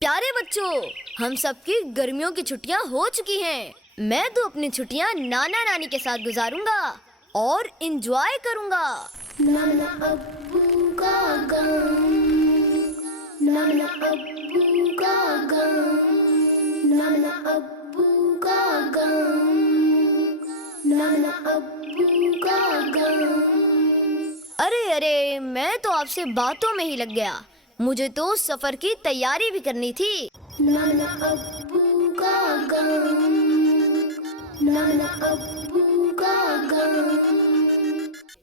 پیارے بچوں، ہم سب کی گرمیوں کی چھٹیاں ہو چکی ہیں۔ میں تو اپنی چھٹیاں نانا نانی کے ساتھ گزاروں گا اور انجوائے کروں گا۔ نانا ابو کا غم، نانا ابو کا غم، نانا ابو کا غم، نانا ابو کا غم۔ ارے ارے، میں تو آپ سے باتوں میں ہی لگ گیا، مجھے تو سفر کی تیاری بھی کرنی تھی۔ نانا ابو کا غم، نانا ابو کا غم۔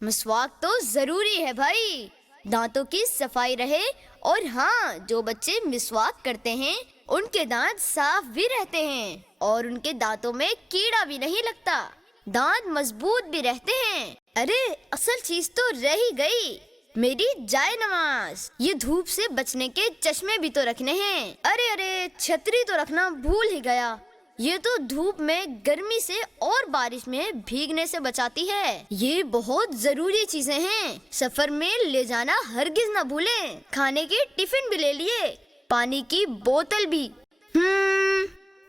مسواک تو ضروری ہے بھائی، دانتوں کی صفائی رہے۔ اور ہاں، جو بچے مسواک کرتے ہیں ان کے دانت صاف بھی رہتے ہیں اور ان کے دانتوں میں کیڑا بھی نہیں لگتا، دانت مضبوط بھی رہتے ہیں۔ ارے اصل چیز تو رہ ہی گئی، میری جائے نماز۔ یہ دھوپ سے بچنے کے چشمے بھی تو رکھنے ہیں۔ ارے ارے، چھتری تو رکھنا بھول ہی گیا، یہ تو دھوپ میں، گرمی سے اور بارش میں بھیگنے سے بچاتی ہے۔ یہ بہت ضروری چیزیں ہیں، سفر میں لے جانا ہرگز نہ بھولیں۔ کھانے کی ٹفن بھی لے لیے، پانی کی بوتل بھی۔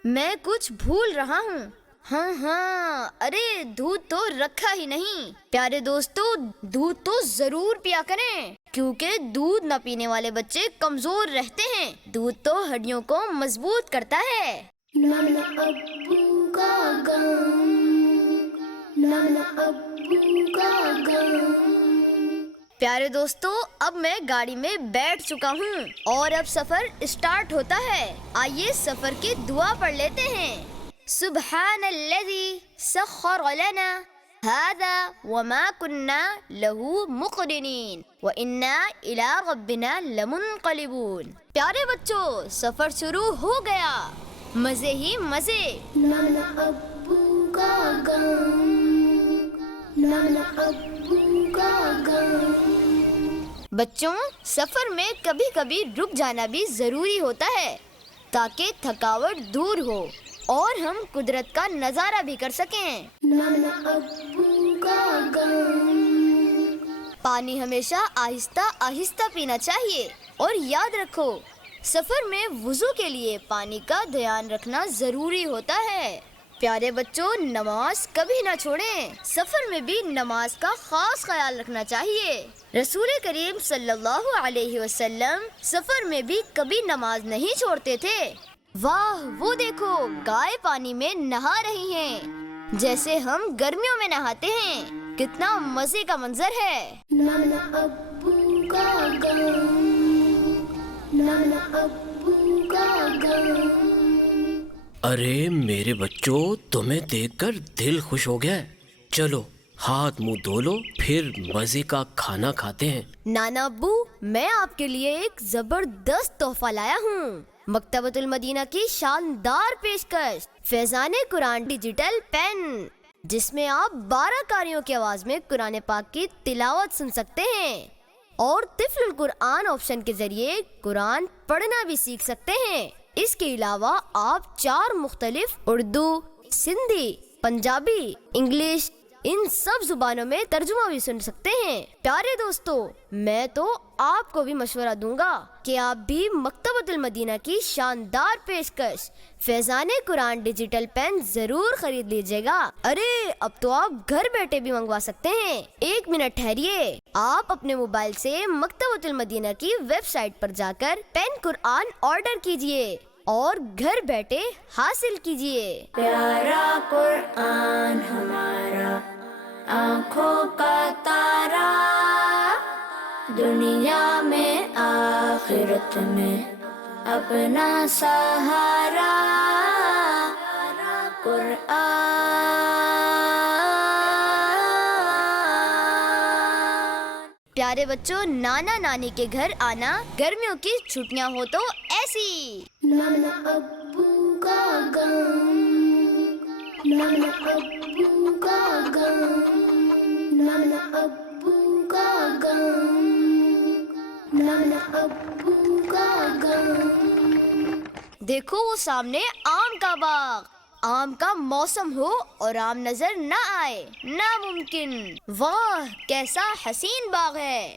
میں کچھ بھول رہا ہوں۔ ہاں، ارے دودھ تو رکھا ہی نہیں۔ پیارے دوستو، دودھ تو ضرور پیا کریں، کیونکہ دودھ نہ پینے والے بچے کمزور رہتے ہیں۔ دودھ تو ہڈیوں کو مضبوط کرتا ہے۔ نانا ابو کا غم، نانا ابو کا غم۔ پیارے دوستو، اب میں گاڑی میں بیٹھ چکا ہوں اور اب سفر اسٹارٹ ہوتا ہے۔ آئیے سفر کی دعا پڑھ لیتے ہیں۔ سبحان الذی سخر لنا هذا وما كنا له مقرنین وإنا إلى ربنا لمنقلبون۔ پیارے بچوں، سفر شروع ہو گیا، مزے ہی مزے۔ نانا ابو کا غم، نانا ابو کا غم۔ بچوں، سفر میں کبھی کبھی رک جانا بھی ضروری ہوتا ہے تاکہ تھکاوٹ دور ہو اور ہم قدرت کا نظارہ بھی کر سکیں۔ نانا ابو کا غم۔ پانی ہمیشہ آہستہ آہستہ پینا چاہیے، اور یاد رکھو، سفر میں وضو کے لیے پانی کا دھیان رکھنا ضروری ہوتا ہے۔ پیارے بچوں، نماز کبھی نہ چھوڑیں، سفر میں بھی نماز کا خاص خیال رکھنا چاہیے۔ رسول کریم صلی اللہ علیہ وسلم سفر میں بھی کبھی نماز نہیں چھوڑتے تھے۔ واہ، وہ دیکھو، گائے پانی میں نہا رہی ہیں جیسے ہم گرمیوں میں نہاتے ہیں۔ کتنا مزے کا منظر ہے۔ نانا ابو کا غم، نانا ابو کا غم۔ ارے میرے بچوں، تمہیں دیکھ کر دل خوش ہو گیا ہے۔ چلو ہاتھ منہ دھو لو، پھر مزے کا کھانا کھاتے ہیں۔ نانا ابو، میں آپ کے لیے ایک زبردست تحفہ لایا ہوں، مکتبۃ المدینہ کی شاندار پیشکش، فیضان قرآن ڈیجیٹل پین، جس میں آپ 12 قاریوں کی آواز میں قرآن پاک کی تلاوت سن سکتے ہیں اور طفل القرآن آپشن کے ذریعے قرآن پڑھنا بھی سیکھ سکتے ہیں۔ اس کے علاوہ آپ 4 مختلف اردو، سندھی، پنجابی، انگلش، ان سب زبانوں میں ترجمہ بھی سن سکتے ہیں۔ پیارے دوستو، میں تو آپ کو بھی مشورہ دوں گا کہ آپ بھی مکتبۃ المدینہ کی شاندار پیشکش فیضان قرآن ڈیجیٹل پین ضرور خرید لیجیے گا۔ ارے اب تو آپ گھر بیٹھے بھی منگوا سکتے ہیں۔ 1 منٹ ٹھہریے، آپ اپنے موبائل سے مکتبۃ المدینہ کی ویب سائٹ پر جا کر پین قرآن آرڈر کیجیے اور گھر بیٹھے حاصل کیجیے۔ پیارا قرآن ہمارا، آنکھوں کا تارا، دنیا میں آخرت میں اپنا سہارا، پیارا قرآن۔ پیارے بچوں، نانا نانی کے گھر آنا گرمیوں کی چھٹیاں ہو تو ایسی۔ نانا ابو کا غم، نانا ابو کا غم، نانا ابو کا غم، نانا ابو کا غم۔ دیکھو وہ سامنے آم کا باغ، آم کا موسم ہو اور آم نظر نہ آئے ناممکن۔ واہ، کیسا حسین باغ ہے،